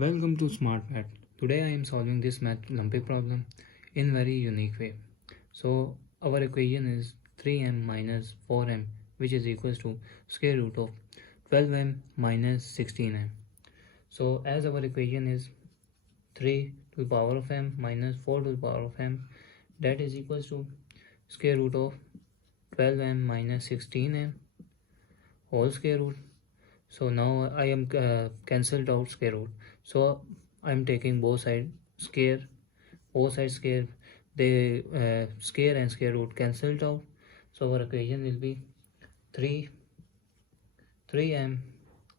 Welcome to Smart Math. Today I am solving this math Olympic problem in very unique way. So our equation is 3m minus 4m, which is equals to square root of 12m minus 16m. So as our equation is 3 to the power of m minus 4 to the power of m, that is equals to square root of 12m minus 16m whole square root. So now I am cancelled out square root, so I am taking both sides square, the square and square root cancelled out. So our equation will be 3m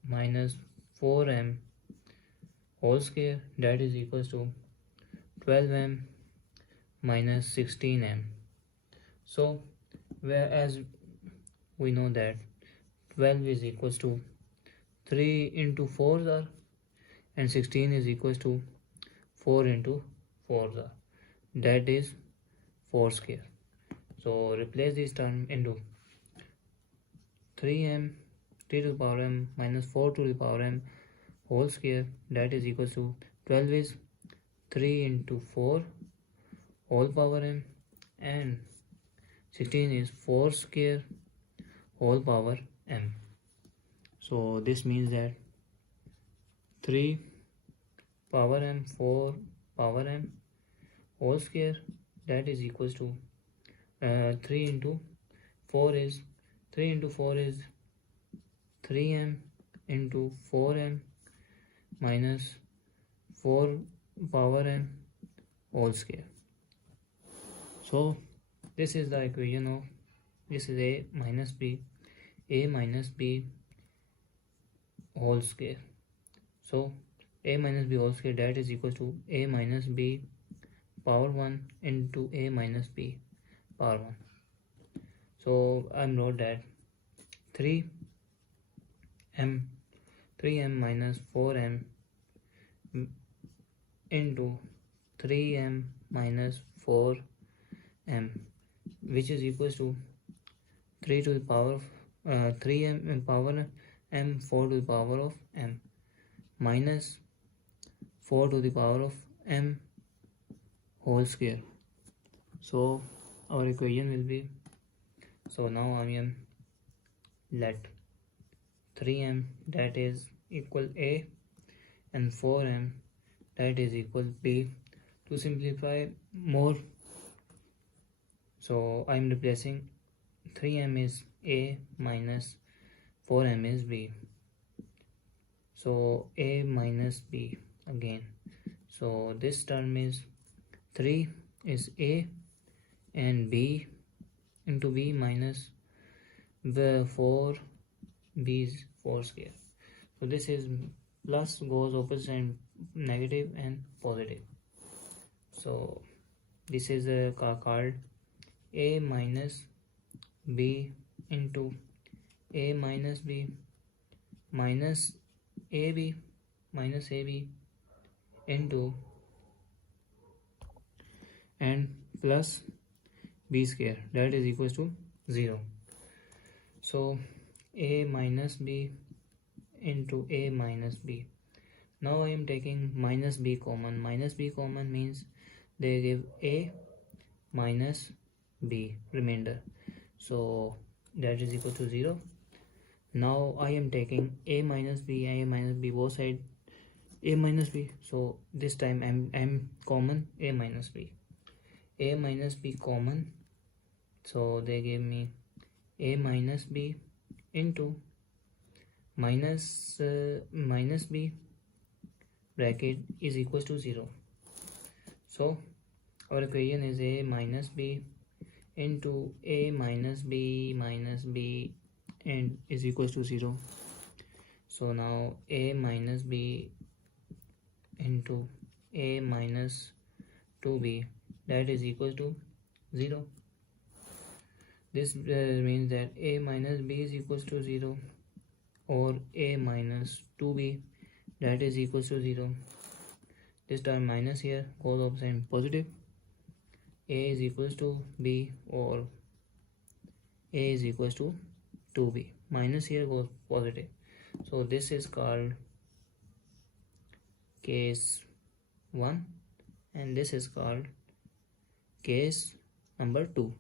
minus 4m whole square, that is equals to 12m minus 16m. So whereas we know that 12 is equals to 3 into 4 are, and 16 is equals to 4 into 4 are, that is 4 square. So replace this term into 3 to the power m minus 4 to the power m whole square, that is equals to 12 is 3 into 4 whole power m, and 16 is 4 square whole power m. So this means that 3 power m 4 power m whole square, that is equals to 3 into 4 is 3m into 4m minus 4 power m whole square. So this is the equation of, this is a minus b whole square. So a minus b whole square, that is equal to a minus b power 1 into a minus b power 1. So I wrote that 3m minus 4m into 3m minus 4m, which is equals to 3 to the power of 3m power m 4 to the power of m minus 4 to the power of m whole square. So our equation will be, so now I am let 3m that is equal a and 4m that is equal b. To simplify more, so I am replacing 3m is a minus 4m is b. So a minus b again. So this term is 3 is a and b into b minus the 4 b is 4 square. So this is plus goes opposite and negative and positive. So this is called a minus b into a minus b minus ab into and plus b square, that is equals to 0. So a minus b into a minus b. Now I am taking minus b common. Minus b common means they give a minus b remainder, so that is equal to 0. Now I am taking a minus b both side a minus b, so this time I'm common a minus b common, so they gave me a minus b into minus b bracket is equals to 0. So our equation is a minus b into a minus b and is equals to 0. So now a minus b into a minus 2b, that is equals to 0. This means that a minus b is equals to 0, or a minus 2b, that is equals to 0. This term minus here goes opposite and positive. A is equals to b, or a is equals to 2b. Minus here goes positive. So this is called case 1 and this is called case number 2.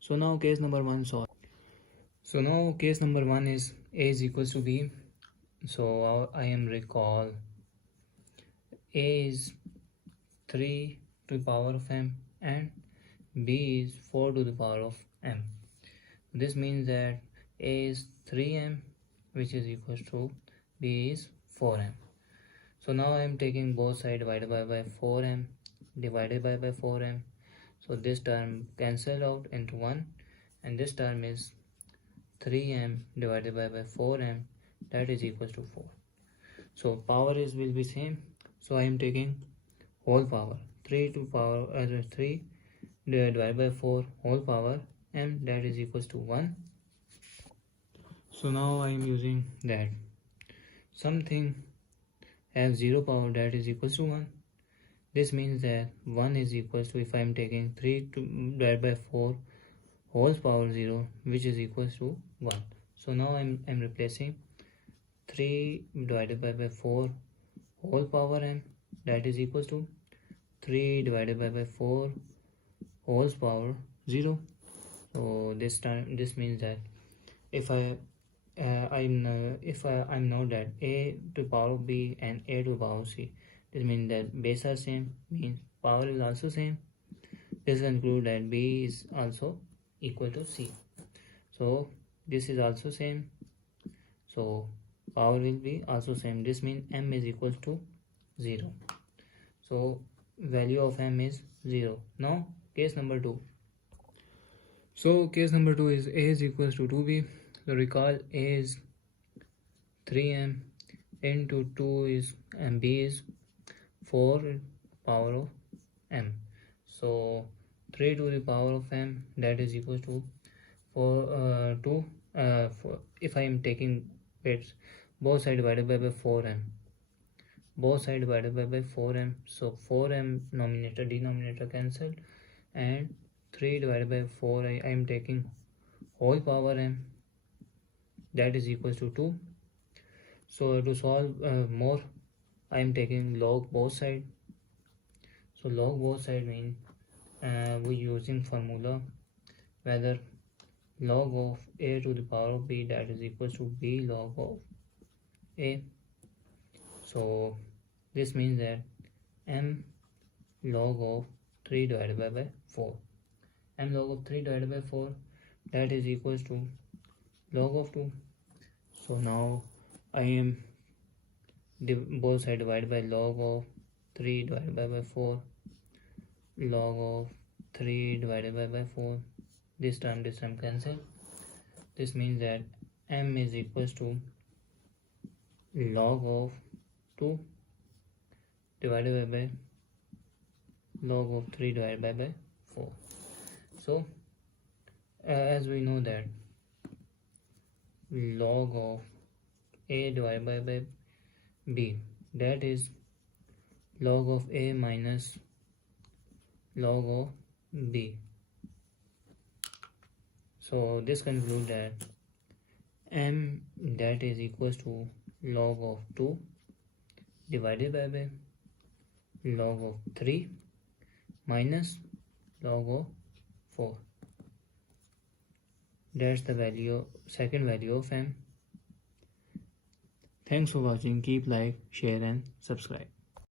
So now case number 1 solved. So now case number 1 is a is equals to b. So I am recall a is 3 to the power of m and b is 4 to the power of m. This means that a is 3m which is equals to b is 4m. So now I am taking both sides divided by 4m divided by 4m. So this term cancel out into 1 and this term is 3m divided by 4m, that is equals to 4. So power will be same. So I am taking whole power 3 to power 3 divided by 4 whole power m, that is equals to 1. So now I am using that something have 0 power, that is equals to 1. This means that 1 is equals to, if I am taking 3 divided by 4 whole power 0 which is equals to 1. So now I'm replacing 3 divided by 4 whole power m, that is equals to 3 divided by 4 whole power 0. So this means that if I know that a to power b and a to power c, this means that base are same, means power is also same. This conclude that b is also equal to c. So this is also same, so power will be also same. This means m is equal to 0. So value of m is 0. Now case number 2. So case number 2 is a is equals to 2b. So recall a is 3m into 2 is and b is 4 power of m. So 3 to the power of m, that is equals to 2. If I am taking bits, both side divided by 4m, both side divided by 4m, so 4m numerator denominator cancelled and 3 divided by 4 I am taking whole power m, that is equals to 2. So to solve more, I am taking log both side. So log both side means we using formula whether log of a to the power of b, that is equals to b log of a. So this means that m log of 3 divided by 4, m log of 3 divided by 4, that is equals to log of 2. So now I am both side divided by log of 3 divided by 4, log of 3 divided by 4, this term cancel. This means that m is equals to log of 2 divided by log of 3 divided by 4. So as we know that log of a divided by b, that is log of a minus log of b. So this concludes that m, that is equals to log of 2 divided by log of 3 minus log of 4. That's the value, second value of m. Thanks for watching. Keep like, share and subscribe.